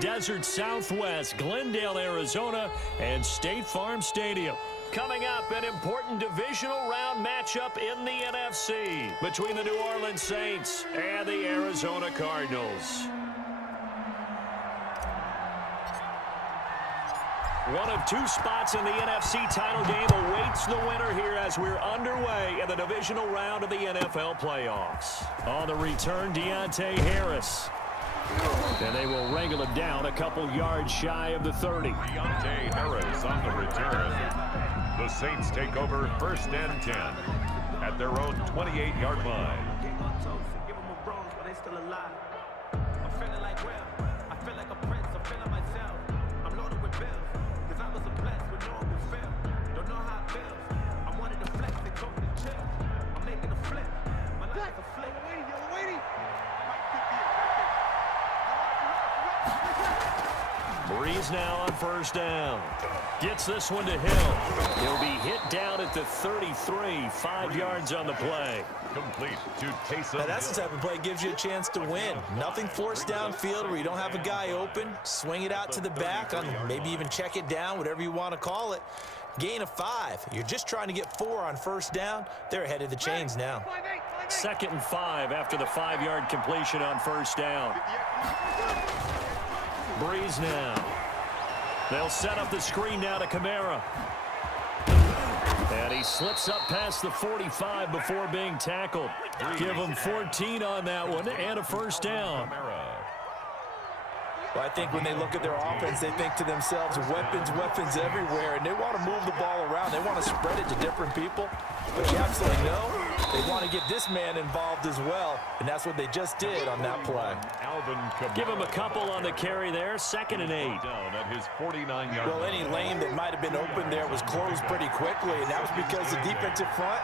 desert Southwest, Glendale, Arizona, and State Farm Stadium. Coming up, an important divisional round matchup in the NFC between the New Orleans Saints and the Arizona Cardinals. One of two spots in the NFC title game awaits the winner here as we're underway in the divisional round of the NFL playoffs. On the return, Deontay Harris. And they will wrangle him down a couple yards shy of the 30. Deontay Harris on the return. The Saints take over 1st and 10 at their own 28-yard line. Breeze now on 1st down. Gets this one to Hill. He'll be hit down at the 33, 5 yards on the play. Complete to Taysom. Now that's the type of play that gives you a chance to win. Nothing forced downfield where you don't have a guy open. Swing it out to the back, on maybe even check it down, whatever you want to call it. Gain of 5. You're just trying to get 4 on 1st down. They're ahead of the chains now. 2nd and 5 after the 5-yard completion on 1st down. Breeze now. They'll set up the screen now to Kamara. And he slips up past the 45 before being tackled. Give him 14 on that one and a 1st down. Well, I think when they look at their offense, they think to themselves, weapons, weapons everywhere, and they want to move the ball around. They want to spread it to different people. But you absolutely know they want to get this man involved as well, and that's what they just did on that play. Give him a couple on the carry there, 2nd and 8. Down at his 49-yard Well, any lane that might have been open there was closed pretty quickly, and that was because the defensive front,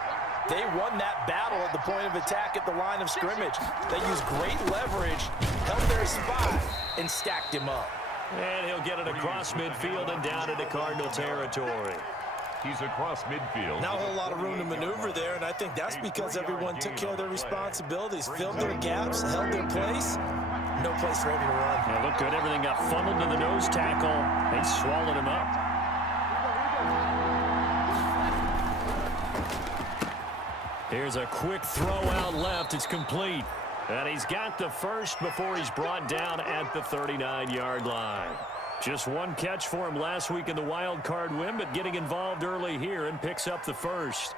they won that battle at the point of attack at the line of scrimmage. They used great leverage, held their spot, and stacked him up. And he'll get it across midfield and down into Cardinal territory. He's across midfield. Not a whole lot of room to maneuver there, and I think that's because everyone took care of their responsibilities, filled their gaps, held their place. No place for him to run. Yeah, look good. Everything got funneled to the nose tackle. They swallowed him up. Here's a quick throw out left. It's complete. And he's got the first before he's brought down at the 39-yard line. Just one catch for him last week in the wild card win, but getting involved early here and picks up the first.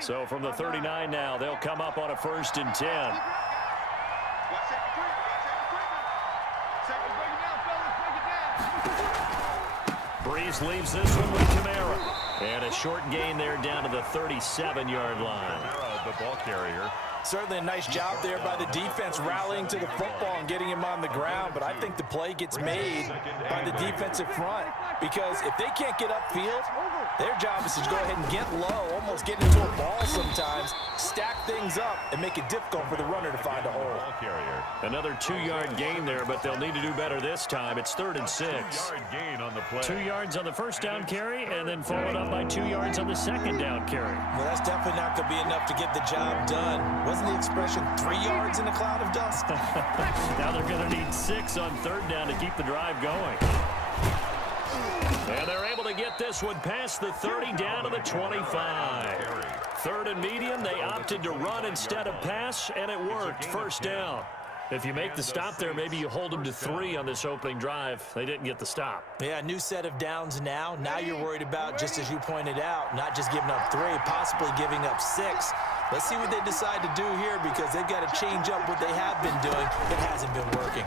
So from the 39 now, they'll come up on a 1st and 10. Breeze leaves this one with Kamara. And a short gain there down to the 37-yard line. The ball carrier. Certainly a nice job there by the defense rallying to the football and getting him on the ground, but I think the play gets made by the defensive front because if they can't get upfield, their job is to go ahead and get low, almost get into a ball sometimes, stack things up, and make it difficult for the runner to find a hole. Another 2-yard gain there, but they'll need to do better this time. It's 3rd and 6. 2 yards on the 1st down carry, and then followed up by 2 yards on the 2nd down carry. Well, that's definitely not going to be enough to get the job done. Wasn't the expression 3 yards in a cloud of dust? Now they're going to need 6 on 3rd down to keep the drive going. And they're able to get this one past the 30 down to the 25. 3rd and medium, they opted to run instead of pass, and it worked. 1st down. If you make the stop there, maybe you hold them to 3 on this opening drive. They didn't get the stop. Yeah, new set of downs now. Now you're worried about, just as you pointed out, not just giving up 3, possibly giving up 6. Let's see what they decide to do here because they've got to change up what they have been doing. It hasn't been working.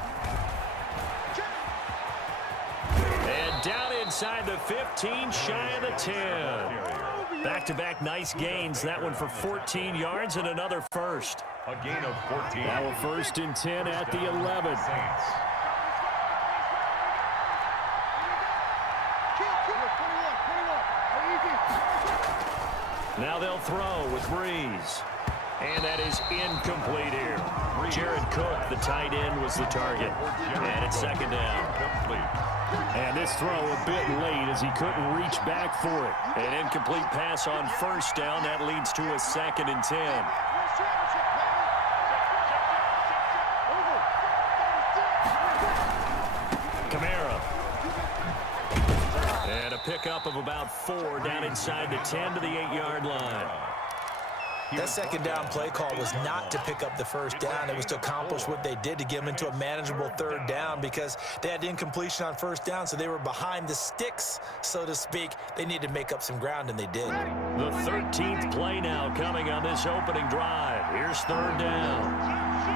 And down inside the 15, shy of the 10. Back-to-back nice gains. That one for 14 yards and another first. A gain of 14. Now a 1st and 10 at the 11. Now they'll throw with Breeze. And that is incomplete here. Jared Cook, the tight end, was the target. And it's 2nd down. And this throw a bit late as he couldn't reach back for it. An incomplete pass on 1st down. That leads to a 2nd and 10. a pickup of about 4 down inside the 10 to the 8-yard line. That second down play call was not to pick up the first down. It was to accomplish what they did to get them into a manageable third down because they had incompletion on first down, so they were behind the sticks, so to speak. They needed to make up some ground, and they did. The 13th play now coming on this opening drive. Here's third down.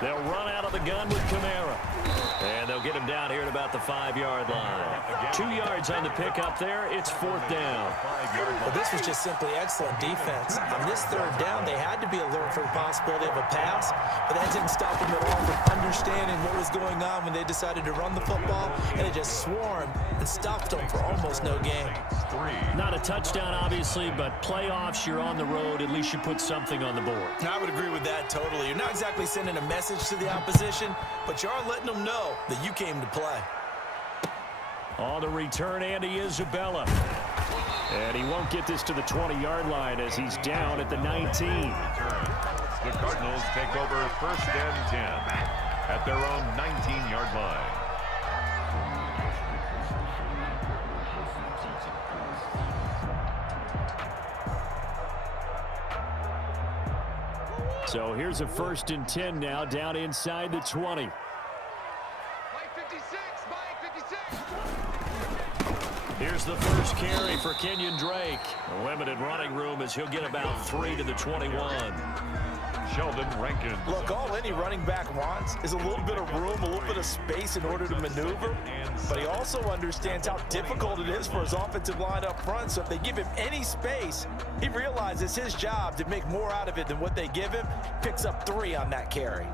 They'll run out of the gun with Kamara. And they'll get him down here at about the 5-yard line. 2 yards on the pickup there. It's fourth down. Well, this was just simply excellent defense. On this third down, they had to be alert for the possibility of a pass, but that didn't stop them at all from understanding what was going on when they decided to run the football, and they just swarmed and stopped them for almost no gain. Not a touchdown, obviously, but playoffs, you're on the road. At least you put something on the board. I would agree with that totally. You're not exactly sending a message to the opposition, but you are letting them know that you came to play. On the return, Andy Isabella. And he won't get this to the 20-yard line as he's down at the 19. The Cardinals take over first and 10 at their own 19-yard line. So here's a first and 10 now down inside the 20. Here's the first carry for Kenyon Drake. A limited running room as he'll get about 3 to the 21. Sheldon Rankins. Look, all any running back wants is a little bit of room, a little bit of space in order to maneuver. But he also understands how difficult it is for his offensive line up front. So if they give him any space, he realizes his job to make more out of it than what they give him. Picks up 3 on that carry.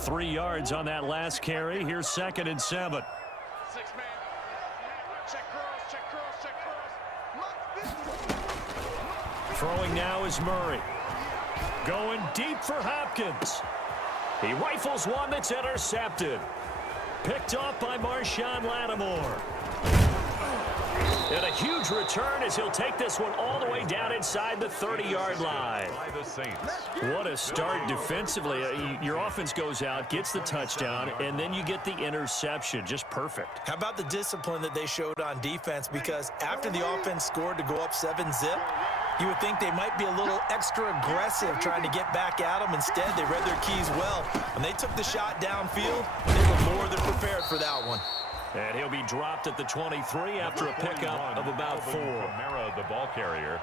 Three yards on that last carry. Here's second and 7. Throwing now is Murray. Going deep for Hopkins. He rifles one that's intercepted. Picked off by Marshawn Lattimore. And a huge return as he'll take this one all the way down inside the 30-yard line. What a start defensively. Your offense goes out, gets the touchdown, and then you get the interception. Just perfect. How about the discipline that they showed on defense? Because after the offense scored to go up 7-zip, you would think they might be a little extra aggressive trying to get back at them. Instead, they read their keys well. When they took the shot downfield, they were more than prepared for that one. And he'll be dropped at the 23 after a pickup of about 4. Kamara, the ball carrier.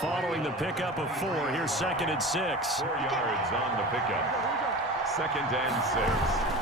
Following the pickup of 4, here's second and 6. 4 yards on the pickup. Second and 6.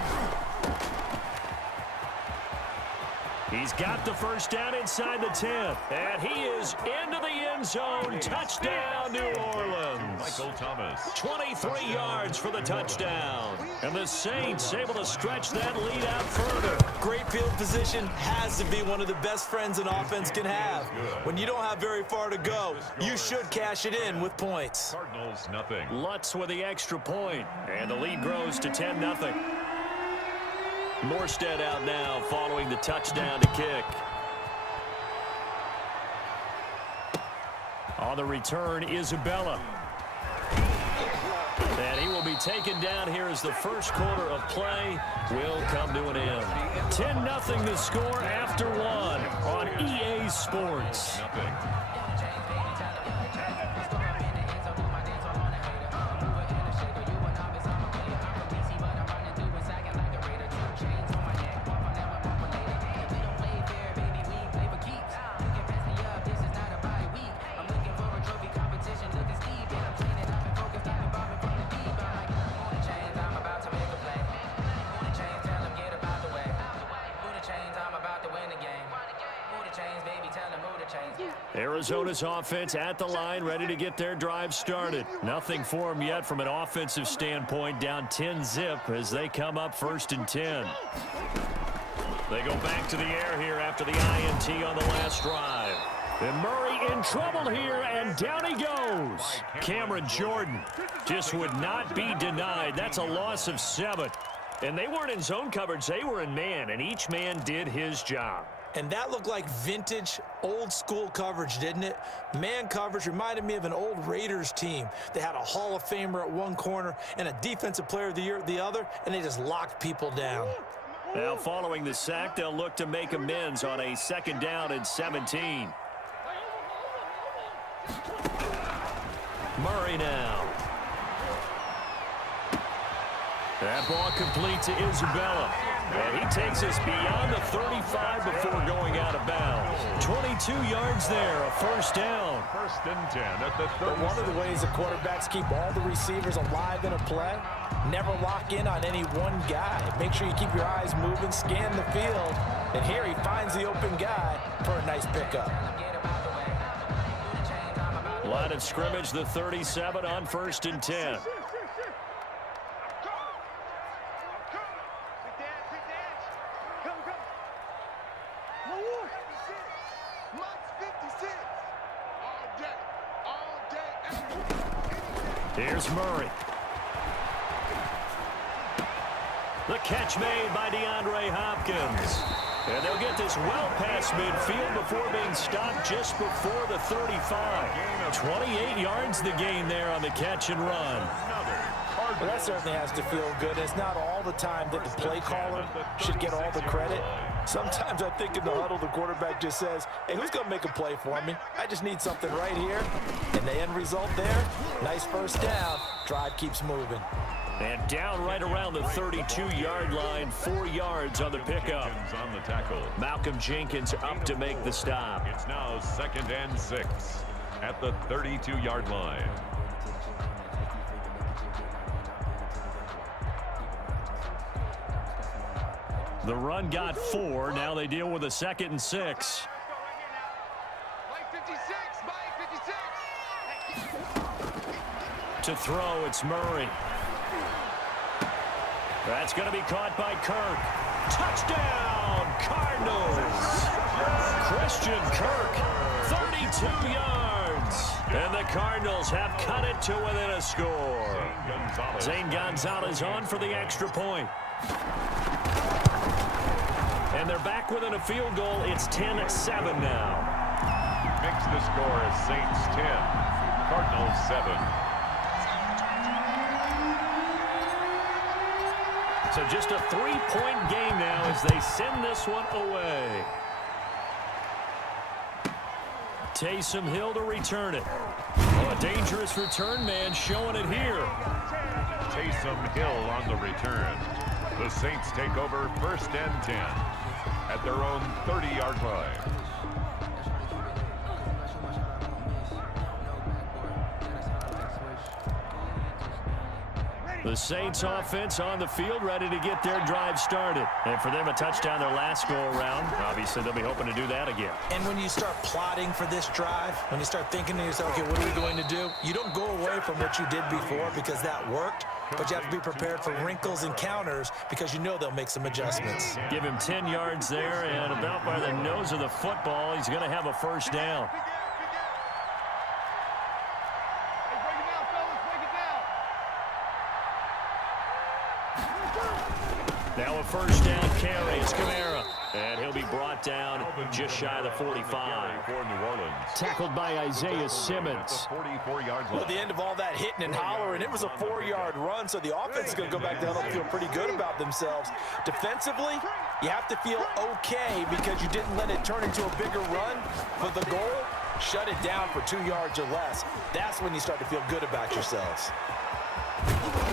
He's got the first down inside the 10. And he is into the end zone. Touchdown, New Orleans. Michael Thomas. 23 yards for the touchdown. And the Saints able to stretch that lead out further. Great field position has to be one of the best friends an offense can have. When you don't have very far to go, you should cash it in with points. Cardinals, nothing. Lutz with the extra point. And the lead grows to 10-0. Morstead out now following the touchdown to kick. On the return, Isabella. And he will be taken down here as the first quarter of play will come to an end. 10-0 the score after 1 on EA Sports. Nothing. Arizona's offense at the line, ready to get their drive started. Nothing for them yet from an offensive standpoint, down 10-zip as they come up first and 10. They go back to the air here after the INT on the last drive. And Murray in trouble here, and down he goes. Cameron Jordan just would not be denied. That's a loss of 7. And they weren't in zone coverage, they were in man, and each man did his job. And that looked like vintage, old-school coverage, didn't it? Man coverage reminded me of an old Raiders team. They had a Hall of Famer at one corner and a Defensive Player of the Year at the other, and they just locked people down. Now, following the sack, they'll look to make amends on a 2nd down and 17. Murray now. That ball complete to Isabella. And he takes us beyond the 35 before going out of bounds. 22 yards there, a 1st down. 1st and 10 at the 30. But one of the ways the quarterbacks keep all the receivers alive in a play, never lock in on any one guy. Make sure you keep your eyes moving, scan the field. And here he finds the open guy for a nice pickup. Line of scrimmage, the 37 on 1st and 10. Here's Murray. The catch made by DeAndre Hopkins. And they'll get this well past midfield before being stopped just before the 35. 28 yards the gain there on the catch and run. Well, that certainly has to feel good. It's not all the time that the play caller should get all the credit. Sometimes I think in the huddle, the quarterback just says, hey, who's going to make a play for me? I just need something right here. And the end result there, nice 1st down. Drive keeps moving. And down right around the 32-yard line, 4 yards on the pickup. On the tackle. Malcolm Jenkins up to make the stop. It's now 2nd and 6 at the 32-yard line. The run got 4. Now they deal with a 2nd and 6. To throw, it's Murray. That's going to be caught by Kirk. Touchdown, Cardinals. Christian Kirk, 32 yards. And the Cardinals have cut it to within a score. Zane Gonzalez on for the extra point. And they're back within a field goal. It's 10-7 now. Makes the score as Saints 10, Cardinals 7. So just a 3-point game now as they send this one away. Taysom Hill to return it. Oh, a dangerous return man showing it here. Taysom Hill on the return. The Saints take over 1st and 10 at their own 30-yard line. The Saints offense on the field, ready to get their drive started. And for them, a touchdown their last go-around. Obviously, they'll be hoping to do that again. And when you start plotting for this drive, when you start thinking to yourself, okay, what are we going to do? You don't go away from what you did before because that worked, but you have to be prepared for wrinkles and counters because you know they'll make some adjustments. Give him 10 yards there, and about by the nose of the football, he's going to have a 1st down. Now a 1st down carry. It's Kamara. And he'll be brought down just shy of the 45. For New Orleans. Tackled by Isaiah Simmons. 44-yard line. Well, at the end of all that hitting and hollering, it was a 4-yard run, so the offense is going to go back down and feel pretty good about themselves. Defensively, you have to feel okay because you didn't let it turn into a bigger run. For the goal, shut it down for 2 yards or less. That's when you start to feel good about yourselves.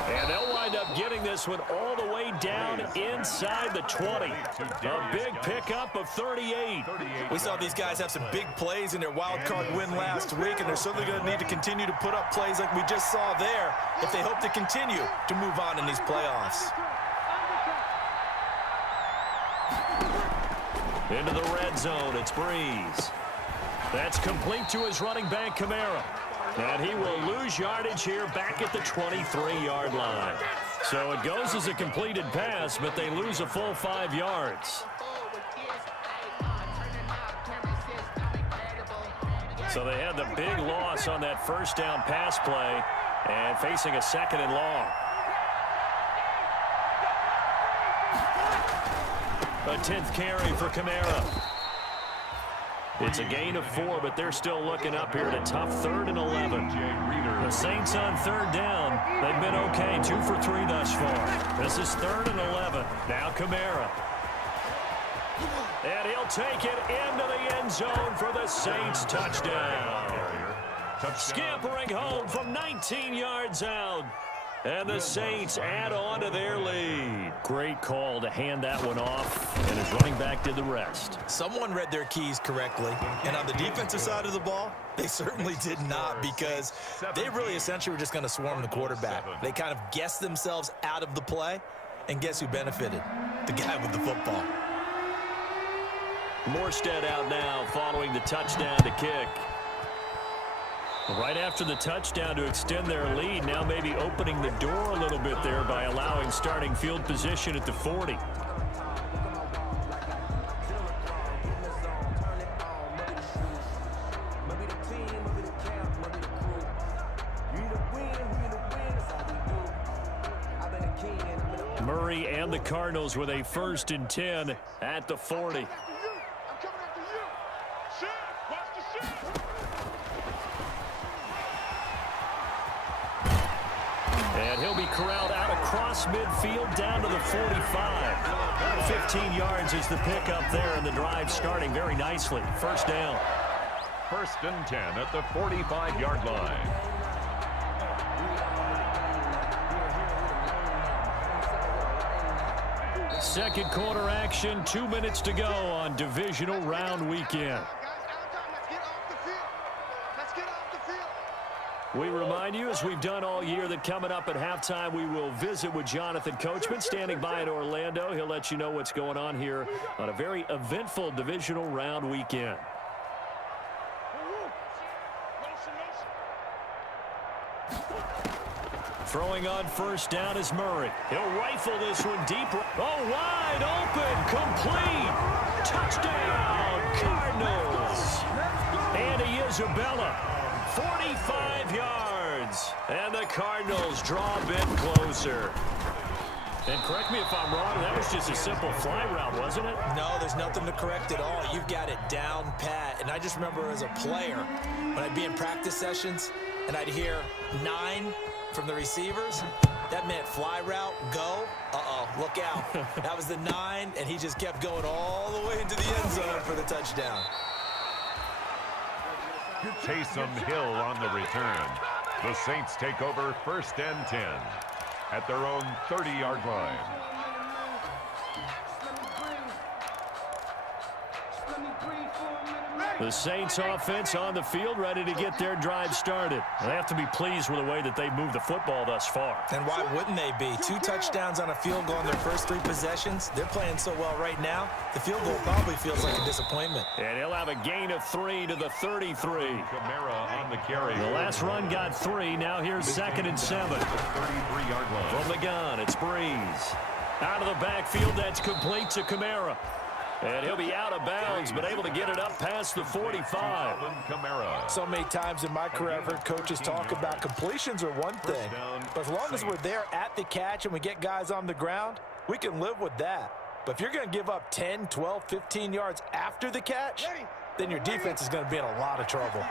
And they'll wind up getting this one all the way down inside the 20. A big pickup of 38. We saw these guys have some big plays in their wild card win last week, and they're certainly going to need to continue to put up plays like we just saw there if they hope to continue to move on in these playoffs. Into the red zone, it's Breeze. That's complete to his running back, Kamara. And he will lose yardage here back at the 23-yard line. So it goes as a completed pass, but they lose a full 5 yards. So they had the big loss on that 1st down pass play and facing a 2nd and long. A 10th carry for Kamara. It's a gain of 4, but they're still looking up here at a tough 3rd and 11. The Saints on 3rd down. They've been okay, 2 for 3 thus far. This is 3rd and 11. Now Kamara. And he'll take it into the end zone for the Saints touchdown. Scampering home from 19 yards out. And the Saints add on to their lead. Great call to hand that one off, and his running back did the rest. Someone read their keys correctly, and on the defensive side of the ball, they certainly did not, because they really essentially were just going to swarm the quarterback. They kind of guessed themselves out of the play, and guess who benefited? The guy with the football. Morstead out now following the touchdown to kick. Right after the touchdown to extend their lead, now maybe opening the door a little bit there by allowing starting field position at the 40. Murray and the Cardinals with a 1st and 10 at the 40. And he'll be corralled out across midfield down to the 45. 15 yards is the pickup there, and the drive starting very nicely. 1st down. 1st and 10 at the 45-yard line. Second quarter action, 2 minutes to go on divisional round weekend. We remind you, as we've done all year, that coming up at halftime, we will visit with Jonathan Coachman, standing by in Orlando. He'll let you know what's going on here on a very eventful divisional round weekend. Throwing on 1st down is Murray. He'll rifle this one deep. Oh, wide open, complete. Touchdown, Cardinals. Andy Isabella. 45 yards, and the Cardinals draw a bit closer. And correct me if I'm wrong, that was just a simple fly route, wasn't it? No, there's nothing to correct at all. You've got it down pat. And I just remember as a player, when I'd be in practice sessions and I'd hear 9 from the receivers, that meant fly route, go. Uh-oh, look out. That was the 9, and he just kept going all the way into the end zone for the touchdown. Taysom Hill on the return. The Saints take over 1st and 10 at their own 30-yard line. The Saints offense on the field, ready to get their drive started. They have to be pleased with the way that they've moved the football thus far. And why wouldn't they be? 2 touchdowns on a field goal in their first 3 possessions. They're playing so well right now, the field goal probably feels like a disappointment. And he'll have a gain of 3 to the 33. Kamara on the carry. The last run got 3. Now here's 2nd and 7. 33-yard line. From the gun, it's Breeze. Out of the backfield, that's complete to Kamara. And he'll be out of bounds, but able to get it up past the 45. So many times in my career, I've heard coaches talk about completions are one thing. But as long as we're there at the catch and we get guys on the ground, we can live with that. But if you're going to give up 10, 12, 15 yards after the catch, then your defense is going to be in a lot of trouble.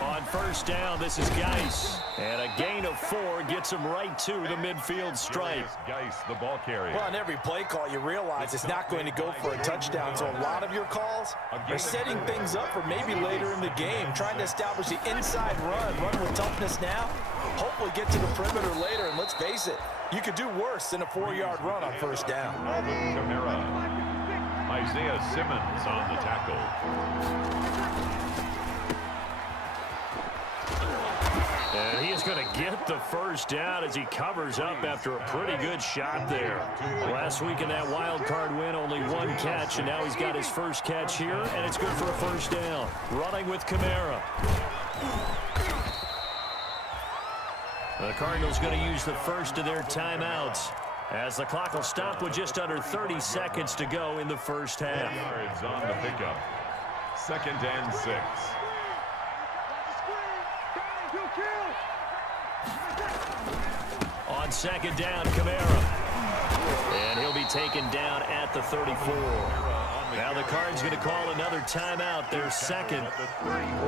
On 1st down, this is Geis. And a gain of 4 gets him right to the midfield stripe. Geis, the ball carrier. Well, on every play call, you realize it's not going to go for a touchdown. So a lot of your calls are setting things up for maybe later in the game, trying to establish the inside run with toughness now, hopefully get to the perimeter later. And let's face it, you could do worse than a 4-yard run on 1st down. Kamara. Isaiah Simmons on the tackle. And he is going to get the 1st down as he covers up after a pretty good shot there. Last week in that wild card win, only 1 catch, and now he's got his 1st catch here, and it's good for a 1st down. Running with Kamara. The Cardinals going to use the first of their timeouts, as the clock will stop with just under 30 seconds to go in the 1st half. Yards on the pickup. 2nd and 6. On 2nd down, Kamara. And he'll be taken down at the 34. Now the Cards going to call another timeout, their second,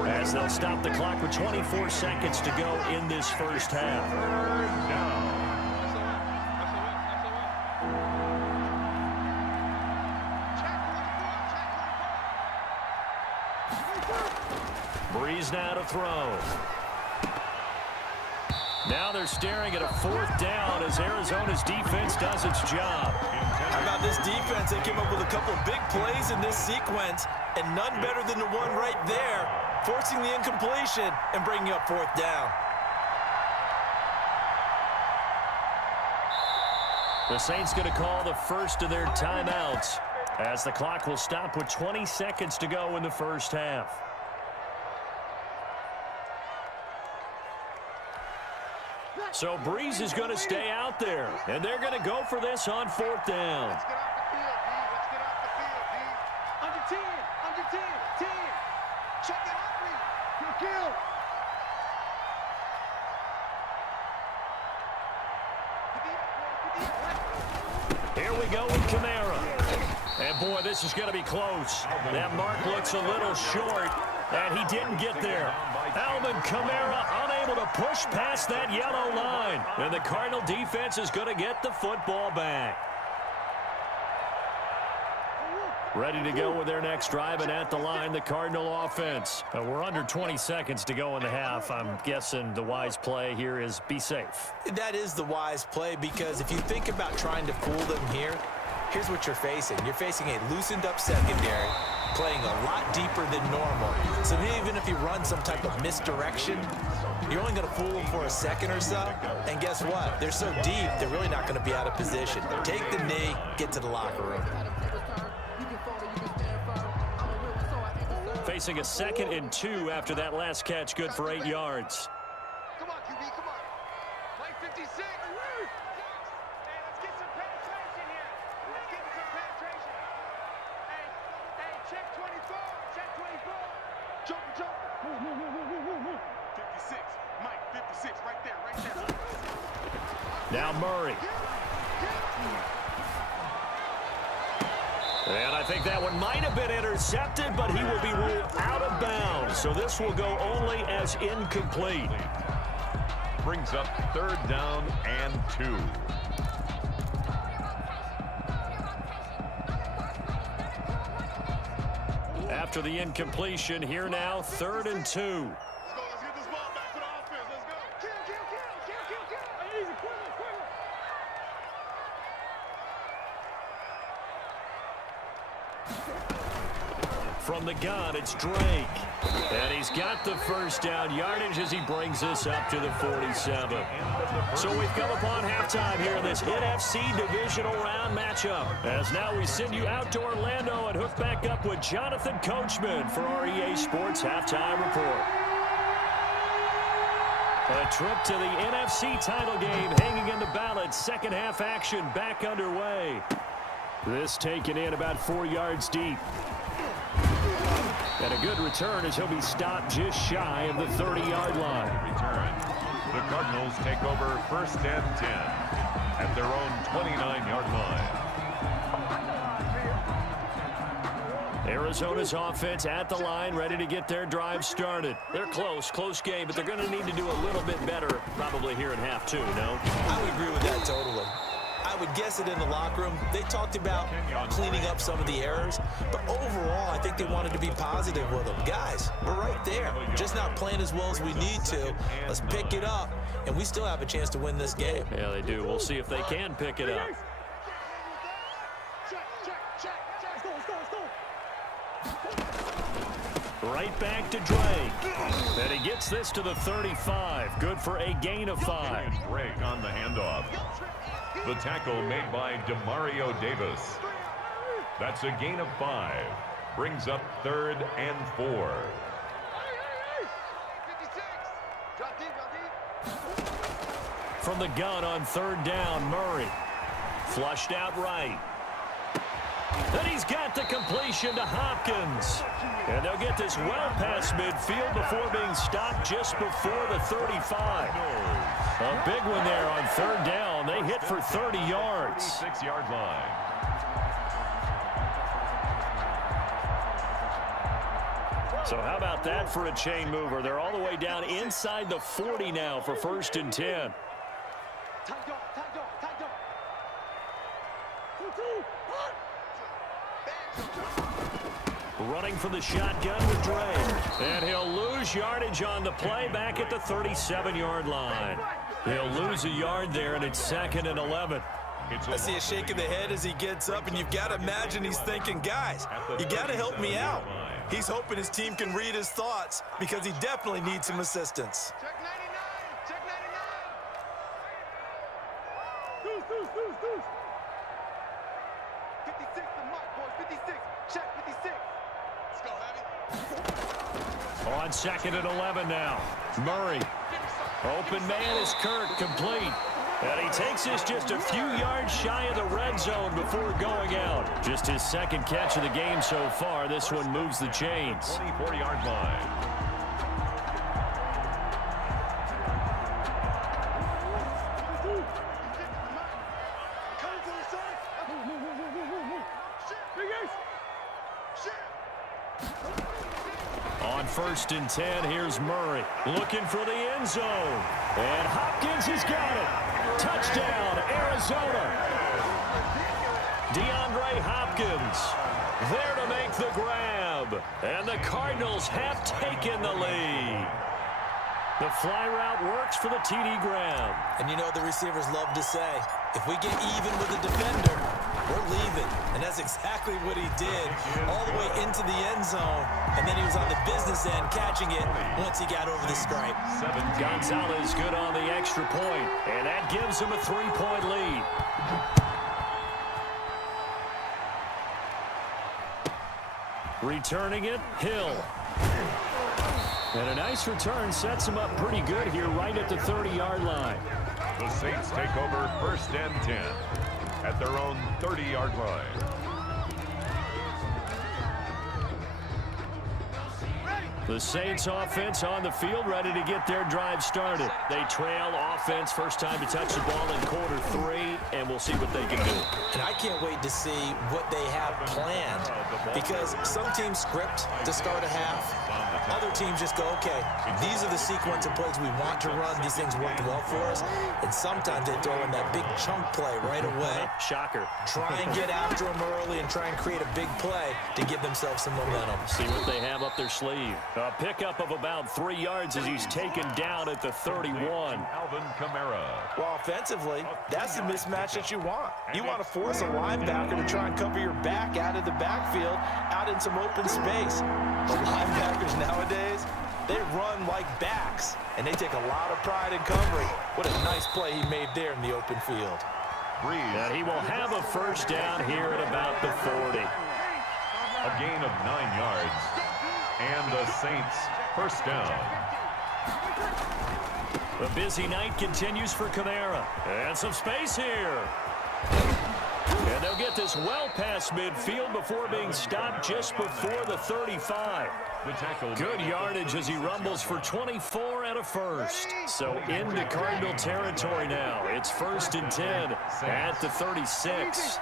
as they'll stop the clock with 24 seconds to go in this first half. Breeze now to throw. Now they're staring at a fourth down as Arizona's defense does its job. How about this defense? They came up with a couple of big plays in this sequence, and none better than the one right there, forcing the incompletion and bringing up fourth down. The Saints going to call the first of their timeouts as the clock will stop with 20 seconds to go in the first half. So Breeze is going to stay out there, and they're going to go for this on fourth down. Let's get off the field, D. Let's get off the field, D. Under 10, under 10, 10. Check it out, please. Kill. Here we go with Kamara. And, boy, this is going to be close. That mark looks a little short, and he didn't get there. Alvin Kamara unable to push past that yellow line. And the Cardinal defense is going to get the football back. Ready to go with their next drive, and at the line, the Cardinal offense. We're under 20 seconds to go in the half. I'm guessing the wise play here is be safe. That is the wise play, because if you think about trying to fool them here, here's what you're facing. You're facing a loosened-up secondary, playing a lot deeper than normal. So even if you run some type of misdirection, you're only going to fool them for a second or so. And guess what? They're so deep, they're really not going to be out of position. Take the knee, get to the locker room. Facing a 2nd and 2 after that last catch, good for 8 yards. Come on, QB, come on. Play 56. Hey, let's get some penetration here. Let's get some penetration. Hey, check 24. Check 24. Jump. Move. 56. Mike, 56. Right there. Now Murray. And I think that one might have been intercepted, but he will be ruled out of bounds. So this will go only as incomplete. Brings up 3rd down and 2. After the incompletion, here now, 3rd and 2. Let's go. Let's get this ball back to the offense. Let's go. Kill. Easy, quicker. From the gun, it's Drake. And he's got the first down yardage as he brings this up to the 47. So we've come upon halftime here in this NFC Divisional round matchup. As now we send you out to Orlando and hook back up with Jonathan Coachman for our EA Sports Halftime Report. A trip to the NFC title game hanging in the balance. Second half action back underway. This taken in about 4 yards deep. And a good return as he'll be stopped just shy of the 30-yard line. Return. The Cardinals take over 1st and 10 at their own 29-yard line. Arizona's offense at the line, ready to get their drive started. They're close game, but they're going to need to do a little bit better probably here in half 2, no? I would agree with that totally. I would guess it in the locker room. They talked about cleaning up some of the errors, but overall, I think they wanted to be positive with them. Guys, we're right there. Just not playing as well as we need to. Let's pick it up, and we still have a chance to win this game. Yeah, they do. We'll see if they can pick it up. Right back to Drake. And he gets this to the 35. Good for a gain of 5. Drake on the handoff. The tackle made by Demario Davis. That's a gain of 5. Brings up 3rd and 4. From the gun on 3rd down, Murray. Flushed out right. Then he's got the completion to Hopkins. And they'll get this well past midfield before being stopped just before the 35. A big one there on third down. They hit for 30 yards. 6-yard line. So how about that for a chain mover? They're all the way down inside the 40 now for 1st and 10. Running for the shotgun with Dre. And he'll lose yardage on the play back at the 37-yard line. He'll lose a yard there, and it's 2nd and 11. I see a shake of the head as he gets up, and you've got to imagine he's thinking, guys, you got to help me out. He's hoping his team can read his thoughts because he definitely needs some assistance. Check 99. Check 99. Deuce. 56 the mark, boys. 56. Check 56. Let's go, Heavy. On 2nd and 11 now. Murray. Open man is Kirk, complete. And he takes this just a few yards shy of the red zone before going out. Just his 2nd catch of the game so far. This one moves the chains. 24-yard line. On 1st and 10, here's Murray looking for the end zone. And Hopkins has got it. Touchdown, Arizona. DeAndre Hopkins there to make the grab. And the Cardinals have taken the lead. The fly route works for the TD grab. And you know the receivers love to say, if we get even with the defender, we're leaving. And that's exactly what he did all the way into the end zone. And then he was on the business end catching it once he got over the stripe. Gonzalez good on the extra point, and that gives him a 3-point lead. Returning it, Hill. And a nice return sets him up pretty good here right at the 30-yard line. The Saints take over 1st and 10 at their own 30-yard line. The Saints offense on the field, ready to get their drive started. They trail offense, first time to touch the ball in quarter 3, and we'll see what they can do. And I can't wait to see what they have planned, because some teams script to start a half. Other teams just go, okay, these are the sequence of plays we want to run. These things worked well for us. And sometimes they throw in that big chunk play right away. Shocker. Try and get after them early and try and create a big play to give themselves some momentum. See what they have up their sleeve. A pickup of about 3 yards as he's taken down at the 31. Alvin Kamara. Well, offensively, that's the mismatch that you want. You want to force a linebacker to try and cover your back out of the backfield, out in some open space. The linebackers nowadays, they run like backs, and they take a lot of pride in covering. What a nice play he made there in the open field. And he will have a first down here at about the 40. A gain of 9 yards. And the Saints first down. The busy night continues for Kamara. And some space here. And they'll get this well past midfield before being stopped just before the 35. The tackle. Good yardage as he rumbles for 24 and a first. So into Cardinal territory now. It's 1st and 10 at the 36.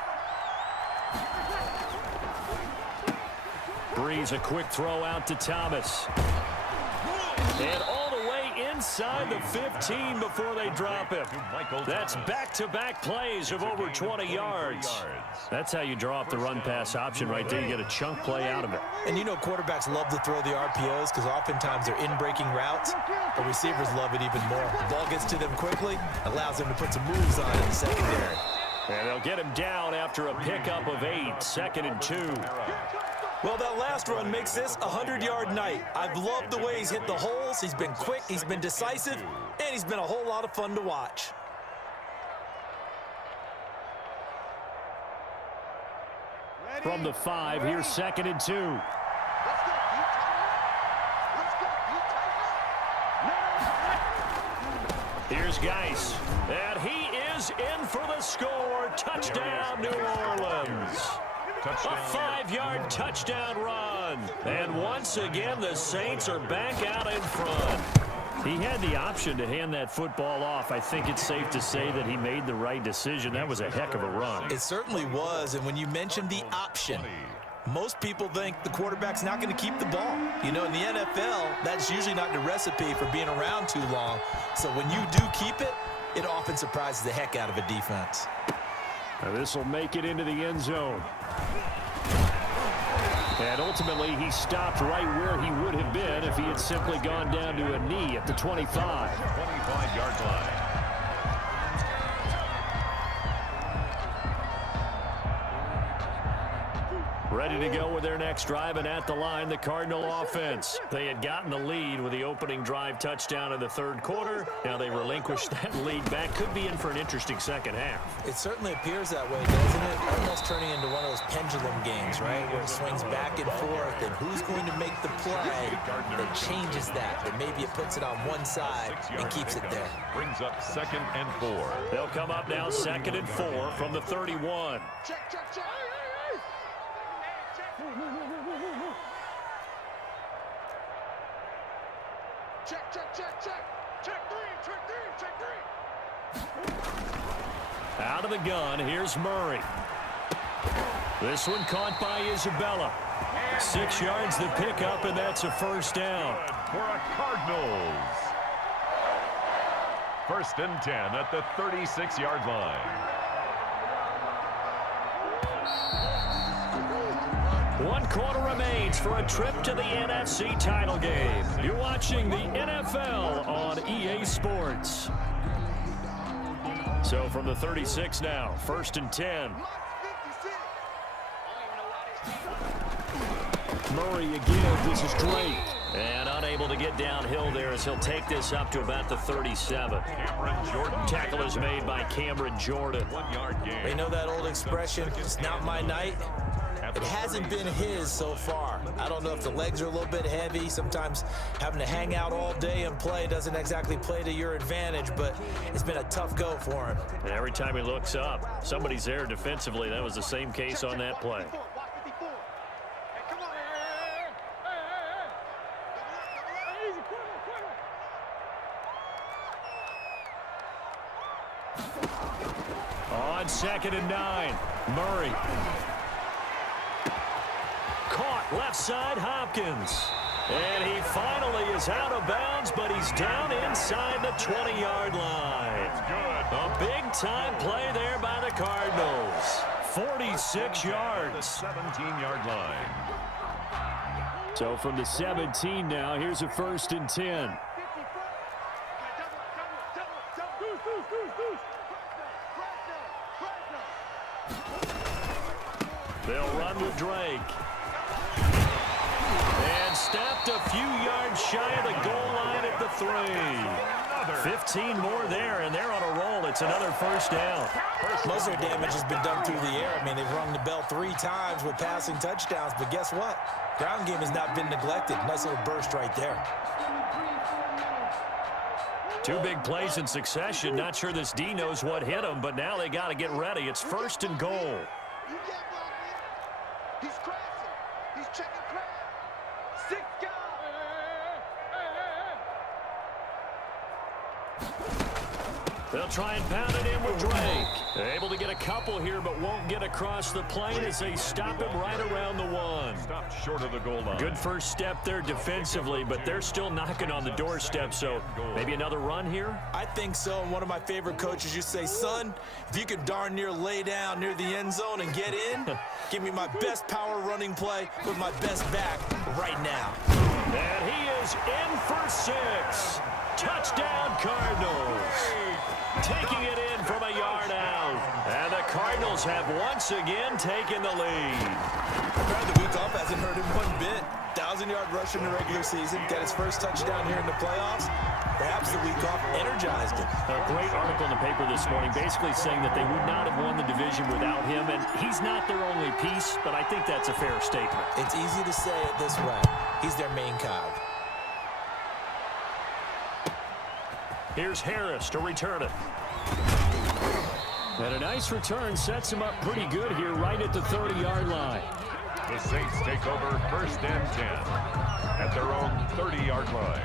Breeze a quick throw out to Thomas. And all the way inside the 15 before they drop him. That's back-to-back plays of over 20 yards. That's how you draw up the run-pass option right there. You get a chunk play out of it. And you know quarterbacks love to throw the RPOs because oftentimes they're in-breaking routes. But receivers love it even more. The ball gets to them quickly, allows them to put some moves on in the secondary. And they'll get him down after a pickup of 8, 2nd and 2. Well, that last run makes this a 100-yard night. I've loved the way he's hit the holes. He's been quick, he's been decisive, and he's been a whole lot of fun to watch. From the 5, here's 2nd and 2. Here's Geis, and he is in for the score. Touchdown, New Orleans. A 5-yard touchdown run. And once again, the Saints are back out in front. He had the option to hand that football off. I think it's safe to say that he made the right decision. That was a heck of a run. It certainly was, and when you mentioned the option, most people think the quarterback's not going to keep the ball. You know, in the NFL, that's usually not the recipe for being around too long. So when you do keep it, it often surprises the heck out of a defense. Now this will make it into the end zone. And ultimately, he stopped right where he would have been if he had simply gone down to a knee at the 25. 25-yard line. Ready to go with their next drive, and at the line, the Cardinal offense. They had gotten the lead with the opening drive touchdown in the third quarter. Now they relinquished that lead back. Could be in for an interesting second half. It certainly appears that way, doesn't it? Almost turning into one of those pendulum games, right? Where it swings back and forth, and who's going to make the play that changes that? That maybe it puts it on one side and keeps it there. Brings up 2nd and 4. They'll come up now 2nd and 4 from the 31. Check, check, check. Check, check, check, check. Check three, check three, check three. Out of the gun, here's Murray. This one caught by Isabella. 6 yards the pickup, and that's a first down. For a Cardinals. 1st and 10 at the 36-yard line. 1 quarter remains for a trip to the NFC title game. You're watching the NFL on EA Sports. So from the 36 now, 1st and 10. Murray again, this is Drake. And unable to get downhill there as he'll take this up to about the 37. Tackle is made by Cameron Jordan. 1-yard gain. You know that old expression, it's not my night? It hasn't been his so far. I don't know if the legs are a little bit heavy. Sometimes having to hang out all day and play doesn't exactly play to your advantage, but it's been a tough go for him. And every time he looks up, somebody's there defensively. That was the same case on that play. On 2nd and 9, Murray. Caught left side, Hopkins. And he finally is out of bounds, but he's down inside the 20-yard line. A big-time play there by the Cardinals. 46 yards. 17-yard line. So from the 17 now, here's a 1st and 10. They'll run with Drake. And stopped a few yards shy of the goal line at the 3. 15 more there, and they're on a roll. It's another first down. Most of their damage has been done through the air. I mean, they've rung the bell 3 times with passing touchdowns, but guess what? Ground game has not been neglected. Nice little burst right there. 2 big plays in succession. Not sure this D knows what hit him, but now they got to get ready. It's 1st and goal. He's crashing. He's checking crash. 6 guys. They'll try and pound it in with Drake. They're able to get a couple here, but won't get across the plane as they stop him right around the 1. Stopped short of the goal line. Good first step there defensively, but they're still knocking on the doorstep, so maybe another run here? I think so. And one of my favorite coaches used to say, son, if you could darn near lay down near the end zone and get in, give me my best power running play with my best back right now. And he is in for 6. Touchdown, Cardinals. Taking it in from a yard out. And the Cardinals have once again taken the lead. The week off hasn't hurt him one bit. 1,000-yard rush in the regular season. Got his first touchdown here in the playoffs. Perhaps the week off energized him. A great article in the paper this morning basically saying that they would not have won the division without him. And he's not their only piece, but I think that's a fair statement. It's easy to say it this way. He's their main cog. Here's Harris to return it. And a nice return sets him up pretty good here right at the 30-yard line. The Saints take over 1st and 10 at their own 30-yard line.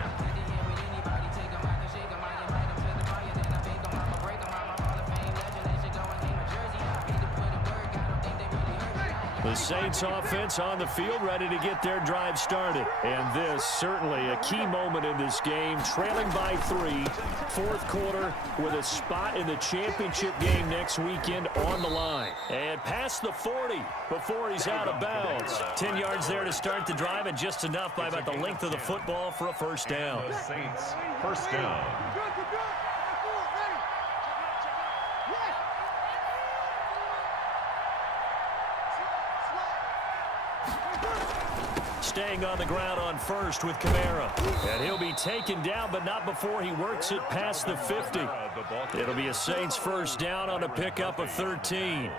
The Saints offense on the field, ready to get their drive started. And this, certainly a key moment in this game, trailing by 3, fourth quarter, with a spot in the championship game next weekend on the line. And past the 40 before he's out of bounds. 10 yards there to start the drive, and just enough by about the length of the football for a first down. The Saints, first down. Staying on the ground on first with Kamara. And he'll be taken down, but not before he works it past the 50. It'll be a Saints first down on a pickup of 13.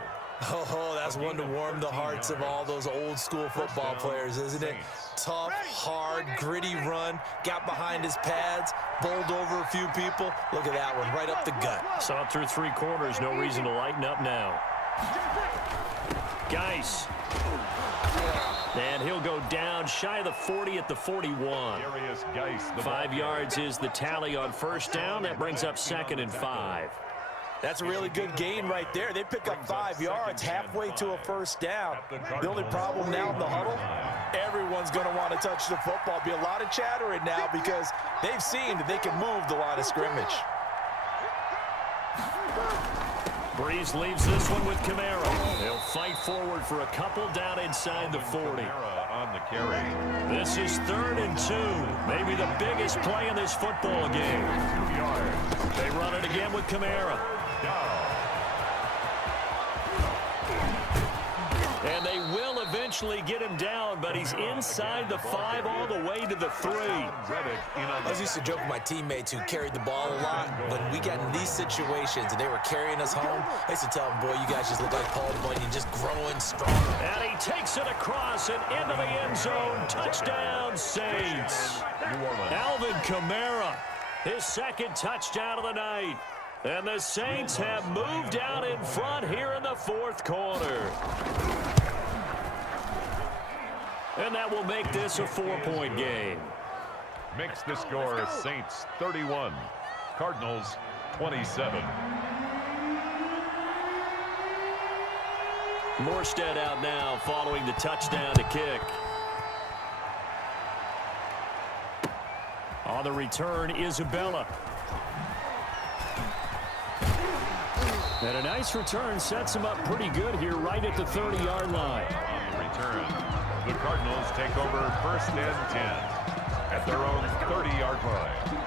Oh, that's one to warm the hearts of all those old school football players, isn't it? Tough, hard, gritty run, got behind his pads, bowled over a few people. Look at that one, right up the gut. Saw through 3 quarters, no reason to lighten up now. Geis. And he'll go down shy of the 40 at the 41. 5 yards is the tally on first down. That brings up 2nd and 5. That's a really good gain right there. They pick up 5 yards halfway to a first down. The only problem now in the huddle, everyone's going to want to touch the football. Be a lot of chattering now because they've seen that they can move the line of scrimmage. Breeze leaves this one with Kamara. They'll fight forward for a couple down inside the 40. On the carry. This is 3rd and 2. Maybe the biggest play in this football game. 2 yards. They run it again with Kamara. And they will eventually get him down, but he's inside the 5 all the way to the 3. I was used to joke with my teammates who carried the ball a lot. When we got in these situations and they were carrying us home, I used to tell them, boy, you guys just look like Paul Bunyan, just growing stronger. And he takes it across and into the end zone. Touchdown, Saints. Alvin Kamara, his 2nd touchdown of the night. And the Saints have moved out in front here in the 4th quarter. And that will make this a 4-point game. Makes the score Saints 31, Cardinals 27. Morstead out now following the touchdown to kick. On the return, Isabella. And a nice return sets him up pretty good here right at the 30-yard line. On the return, the Cardinals take over 1st and 10 at their own 30-yard line.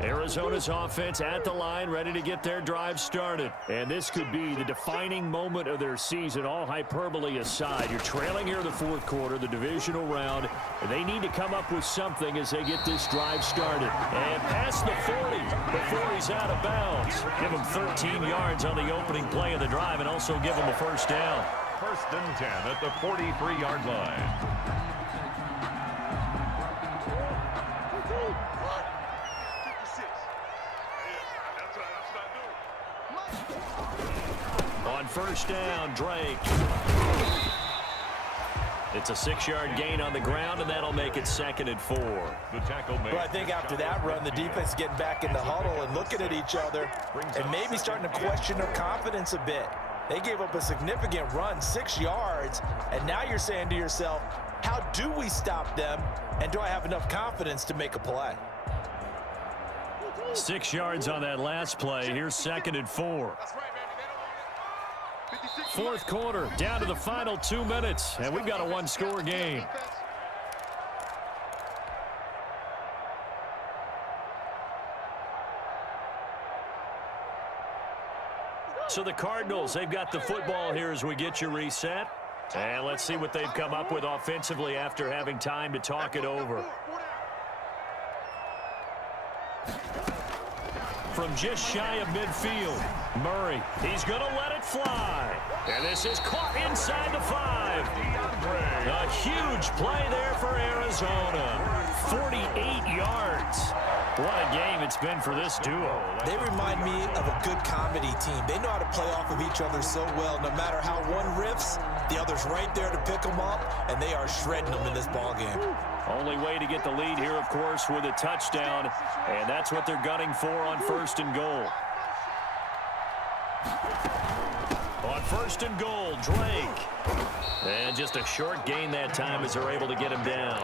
Arizona's offense at the line, ready to get their drive started. And this could be the defining moment of their season, all hyperbole aside. You're trailing here in the 4th quarter, the divisional round. And they need to come up with something as they get this drive started. And past the 40 before he's out of bounds. Give him 13 yards on the opening play of the drive and also give him a first down. 1st and 10 at the 43-yard line. On first down, Drake. It's a 6-yard gain on the ground, and that'll make it 2nd and 4. The tackle made. Well, I think after that run, the defense is getting back in the huddle and looking at each other and maybe starting to question their confidence a bit. They gave up a significant run, 6 yards, and now you're saying to yourself, how do we stop them, and do I have enough confidence to make a play? 6 yards on that last play. Here's 2nd and 4. 4th quarter, down to the final 2 minutes, and we've got a 1-score game. So the Cardinals, they've got the football here as we get you reset. And let's see what they've come up with offensively after having time to talk it over. From just shy of midfield, Murray, he's going to let it fly. And this is caught inside the 5. A huge play there for Arizona. 48 yards. What a game it's been for this duo. They remind me of a good comedy team. They know how to play off of each other so well. No matter how one riffs, The other's right there to pick them up, and they are shredding them in this ballgame. Only way to get the lead here, of course, with a touchdown, and that's what they're gunning for on 1st and goal. On 1st and goal, Drake. And just a short gain that time as they're able to get him down.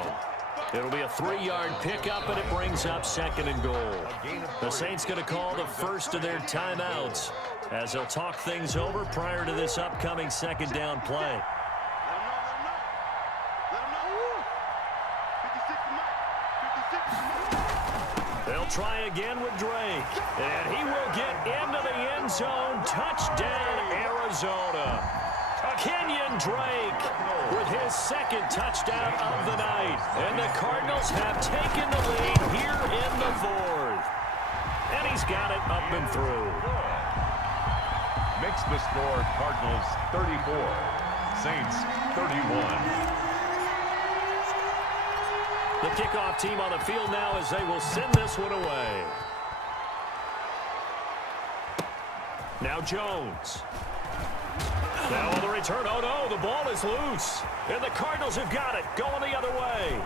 It'll be a 3-yard pickup, and it brings up 2nd and goal. The Saints going to call the first of their timeouts as they'll talk things over prior to this upcoming 2nd down play. They'll try again with Drake, and he will get into the end zone. Touchdown, Arizona. Kenyon Drake with his 2nd touchdown of the night. And the Cardinals have taken the lead here in the 4th. And he's got it up and through. Makes the score Cardinals 34, Saints 31. The kickoff team on the field now as they will send this one away. Now Jones. Now on the return. Oh, no, the ball is loose. And the Cardinals have got it. Going the other way.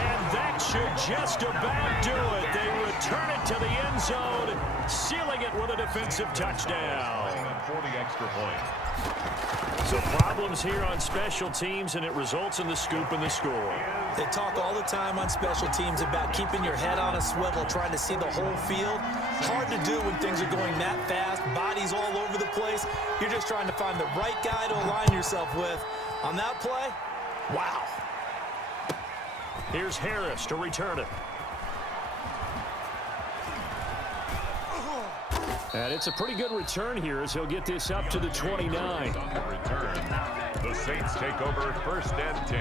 And that should just about do it. They return it to the end zone, sealing it with a defensive touchdown. 40 extra points. So problems here on special teams, and it results in the scoop and the score. They talk all the time on special teams about keeping your head on a swivel, trying to see the whole field. Hard to do when things are going that fast, bodies all over the place. You're just trying to find the right guy to align yourself with. On that play, wow. Here's Harris to return it. And it's a pretty good return here as he'll get this up to the 29. On the return, the Saints take over 1st and 10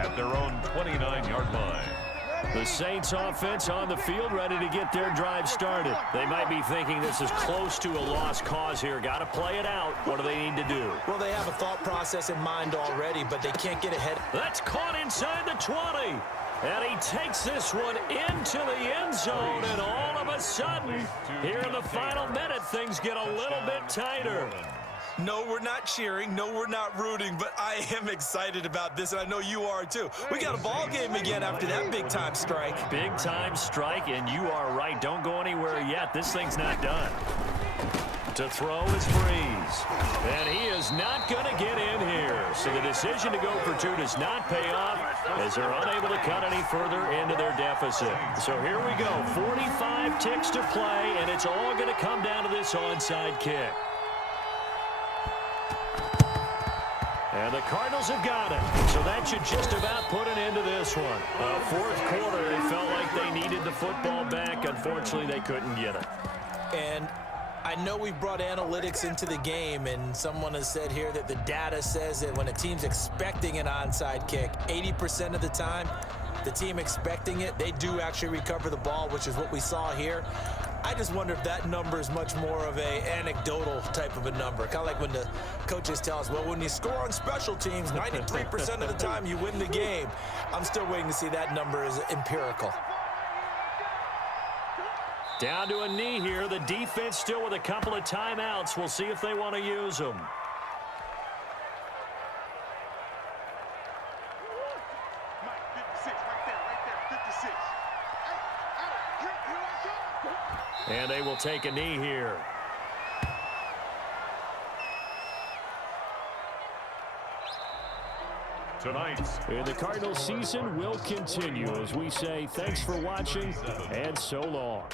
at their own 29-yard line. The Saints offense on the field ready to get their drive started. They might be thinking this is close to a lost cause here. Got to play it out. What do they need to do? Well, they have a thought process in mind already, but they can't get ahead. That's caught inside the 20. And he takes this one into the end zone, and all of a sudden, here in the final minute, things get a little bit tighter. No, we're not cheering. No, we're not rooting, but I am excited about this, and I know you are too. We got a ball game again after that big-time strike. Big-time strike, and you are right. Don't go anywhere yet. This thing's not done. To throw is Breeze. And he is not going to get in here. So the decision to go for 2 does not pay off as they're unable to cut any further into their deficit. So here we go. 45 ticks to play, and it's all going to come down to this onside kick. And the Cardinals have got it. So that should just about put an end to this one. 4th quarter, they felt like they needed the football back. Unfortunately, they couldn't get it. And I know we've brought analytics into the game, and someone has said here that the data says that when a team's expecting an onside kick, 80% of the time, the team expecting it, they do actually recover the ball, which is what we saw here. I just wonder if that number is much more of a anecdotal type of a number. Kind of like when the coaches tell us, well, when you score on special teams, 93% of the time you win the game. I'm still waiting to see that number is empirical. Down to a knee here. The defense still with a couple of timeouts. We'll see if they want to use them. And they will take a knee here. Tonight, And the Cardinals season will continue as we say thanks for watching and so long.